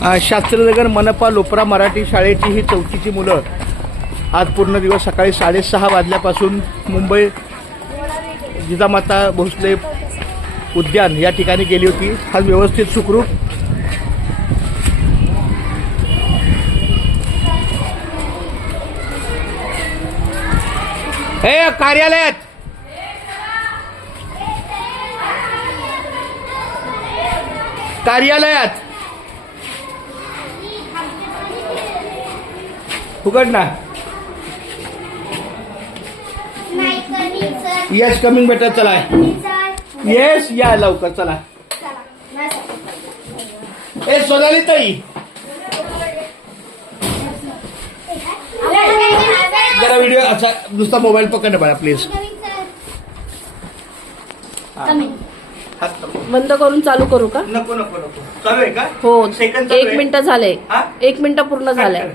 शास्त्रीनगर मनपा लोपरा मराठी शाळेची ही चौथीची मुलं आज पूर्ण दिवस सकाळी 6:30 वाजल्यापासून मुंबई जिजामाता भोसले उद्यान या ठिकाणी गेली होती। आज व्यवस्थित सुखरूप हे कार्यालयात उघड ना। यस कमिंग बेटा, चला येस या लवकर चला। ए सोनाली ताई जरा व्हिडिओ अच्छा नुसता मोबाईल पकडा बाळा प्लीज। बंद करून चालू करू का? नको नको नको, चालू आहे का? हो, सेकंड 1 मिनिट झाले, 1 मिनिट पूर्ण झालंय।